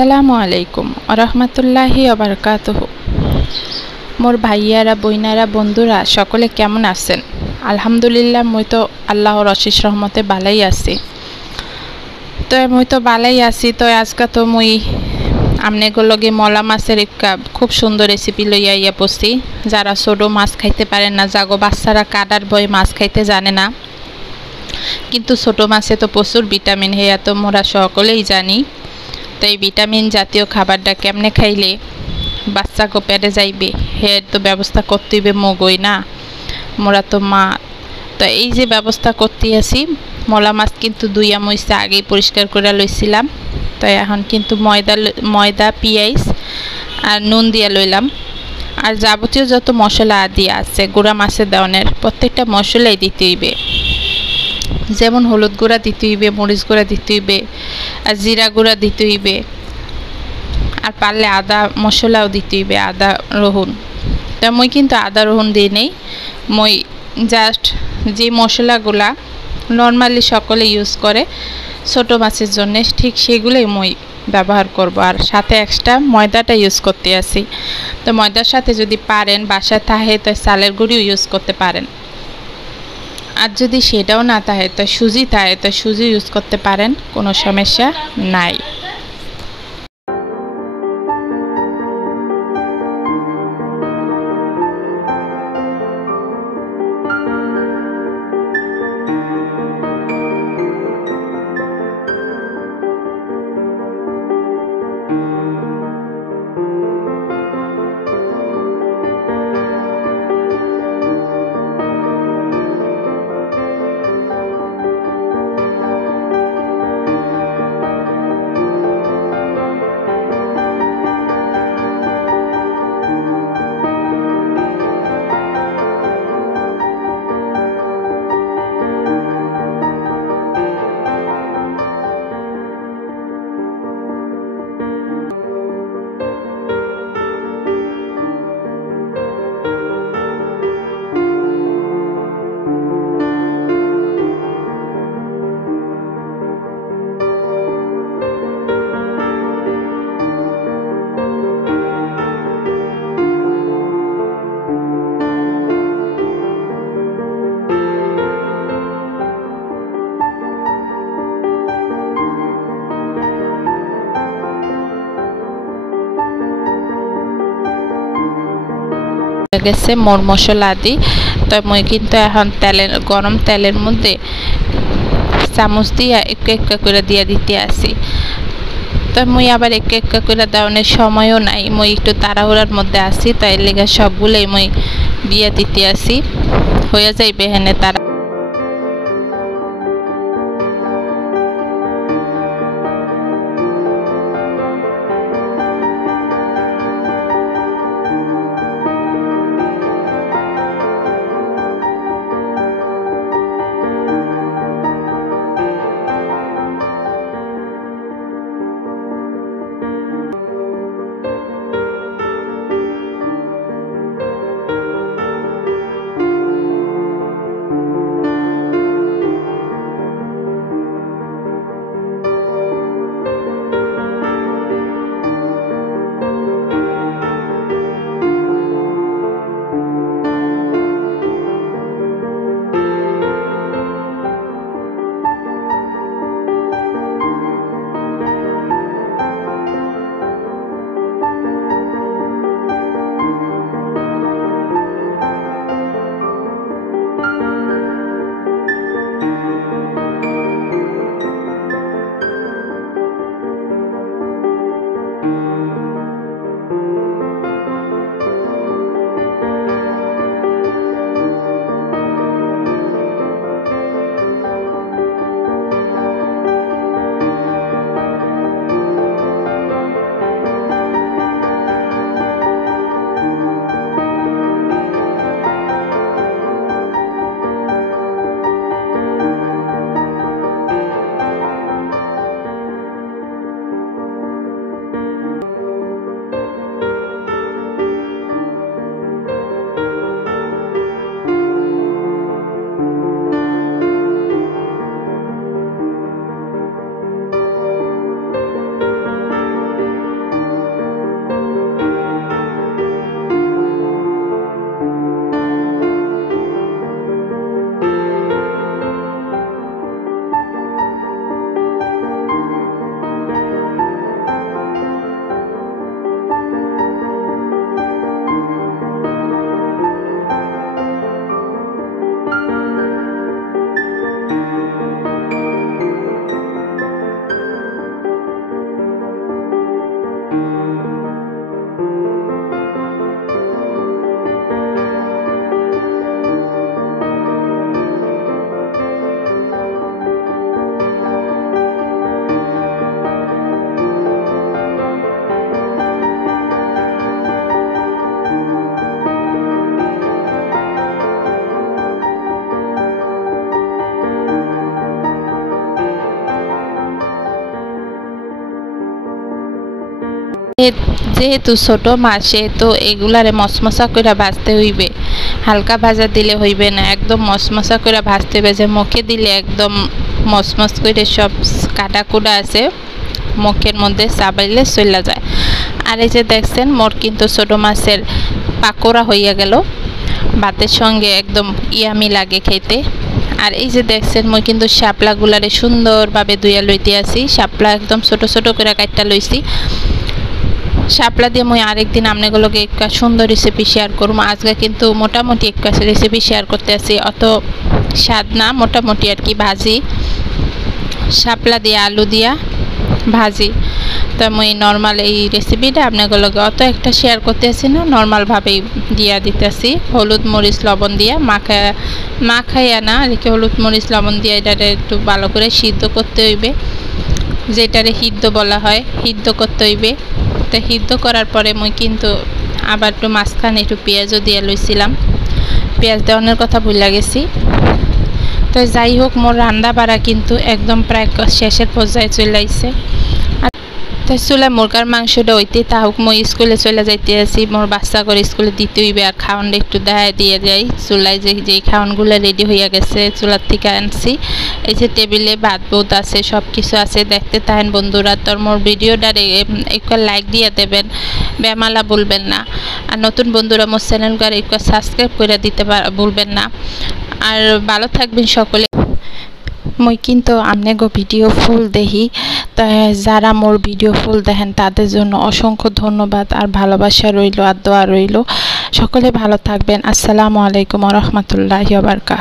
আসসালামু আলাইকুম ওরহমতুল্লাহি ওবারকাতুহু। মোর ভাইয়ারা বইনারা বন্ধুরা সকলে কেমন আছেন? আলহামদুলিল্লাহ মই তো আল্লাহর অশেষ রহমতে বালাই আছি। তো মই তো বালাই আছি। তো আজকে তো মই আমনেগুলোকে মলা মাছের একটা খুব সুন্দর রেসিপি লইয়া ইয়া পড়ছি। যারা ছোট মাছ খাইতে পারেন না, জাগো বাচ্চারা কাটার ভয়ে মাছ খাইতে জানে না, কিন্তু ছোট মাছে তো প্রচুর ভিটামিন হেয়া তো মোরা সকলেই জানি। তো এই ভিটামিন জাতীয় খাবারটা কেমনে খাইলে বাচ্চাকে পেটে যাইবে হে তো ব্যবস্থা করতে হইবে, মগই না মোরা তো মা। তো এই যে ব্যবস্থা করতে আসি, মলা মাছ কিন্তু দুইয়া মইছে আগেই পরিষ্কার করে লইছিলাম। তো এখন কিন্তু ময়দা পেঁয়াজ আর নুন দিয়া লইলাম। আর যাবতীয় যত মশলা আদি আছে গুঁড়া মাছের দাওনের প্রত্যেকটা মশলাই দিতে হইবে। যেমন হলুদ গুঁড়া দিতে হইবে, মরিচ গুঁড়া দিতে হইবে, আর জিরা গুঁড়া দিতে হইবে, আর পারলে আদা মশলাও দিতে হইবে, আদা রসুন। তো মই কিন্তু আদা রসুন দিই নেই, মই জাস্ট যে মশলাগুলা নর্মালি সকলে ইউজ করে ছোট মাছের জন্য ঠিক সেগুলোই মই ব্যবহার করব। আর সাথে এক্সট্রা ময়দাটা ইউজ করতে আসি। তো ময়দার সাথে যদি পারেন বাসায় থাকে তো চালের গুঁড়িও ইউজ করতে পারেন, আর যদি সেটাও না থাকে তো সুজি থাকে তো সুজি ইউজ করতে পারেন, কোনো সমস্যা নাই। গেছে মোর মশলা আদি। তো মই কিন্তু এখন গরম তেলের মধ্যে চামচ দিয়া একটু একটু করে দিয়ে দিতে আসি। তো মই আবার একটু একটু করে দেওয়ানোর সময়ও নাই, মই একটু তাড়াহুড়ার মধ্যে আসি, তাই লেগে সবগুলোই মই দিয়ে দিতে আসি, হয়ে যাইবে হেনে তারা। যেহেতু ছোট মাছ সেহেতু এগুলারে মশমশা করে ভাজতে হইবে, হালকা ভাজা দিলে হইবে না, একদম মশমশা করে ভাজতে হবে, যে মুখে দিলে একদম মশমশ করে সব কাটা কুটা আছে মুখের মধ্যে চাবাইলে চলে যায়। আর এই যে দেখছেন মোর কিন্তু ছোট মাছের পাকোড়া হইয়া গেল, ভাতের সঙ্গে একদম ইয়ামি লাগে খেতে। আর এই যে দেখছেন মই কিন্তু শাপলাগুলারে সুন্দরভাবে ধুইয়া লইতে আসি, শাপলা একদম ছোট ছোট করে কাটটা লইছি। শাপলা দিয়ে মই আরেকদিন আপনাগুলোকে একটা সুন্দর রেসিপি শেয়ার করবো। আজকে কিন্তু মোটামুটি একটা রেসিপি শেয়ার করতে আসি, অত স্বাদ না, মোটামুটি আর কি ভাজি, শাপলা দিয়ে আলু দিয়া ভাজি। তো মই নর্মাল এই রেসিপিটা আপনাগুলোকে অত একটা শেয়ার করতে আসি না, নর্মালভাবেই দিয়া দিতেছি। হলুদ মরিচ লবণ দিয়া মাখাইয়া না আর কি, হলুদ মরিচ লবণ দিয়ে এটারে একটু ভালো করে সিদ্ধ করতে হইবে, যেটারে সিদ্ধ বলা হয়, সিদ্ধ করতে হইবে। তো সিদ্ধ করার পরে মই কিন্তু আবার একটু মাঝখানে একটু পেঁয়াজও দিয়ে লইছিলাম, পেঁয়াজ দেওয়ানোর কথা ভুলে গেছি। তো যাই হোক, মোর রান্না বাড়া কিন্তু একদম প্রায় শেষের পর্যায়ে চলে আইছে। তো চুলায় মুরগার মাংসটা হইতে তাহুক মই স্কুলে চলে যাইতে আসি, মোর বাচ্চা করে স্কুলে দিতে হইবে, আর খাওয়ানটা একটু দেখায় দিয়ে যাই। চুলায় যেই খাওয়ানগুলো রেডি হইয়া গেছে চুলার থেকে আনছি, এই যে টেবিলে ভাত বোত আছে, সব কিছু আছে, দেখতে থাকেন বন্ধুরা। তোর মোর ভিডিওটারে একটু লাইক দিয়ে দেবেন, বেমালা বলবেন না। আর নতুন বন্ধুরা মোর চ্যানেলকে একটু সাবস্ক্রাইব করে দিতে ভুলবেন না। আর ভালো থাকবেন সকলে। মই কিন্তু আপনাকে ভিডিও ফুল দেখি, তাই যারা মোর ভিডিও ফুল দেখেন তাদের জন্য অসংখ্য ধন্যবাদ আর ভালোবাসা রইল আর দোয়া রইল। সকলে ভালো থাকবেন। আসসালামু আলাইকুম ওয়া রাহমাতুল্লাহি ওয়া বারাকাতুহু।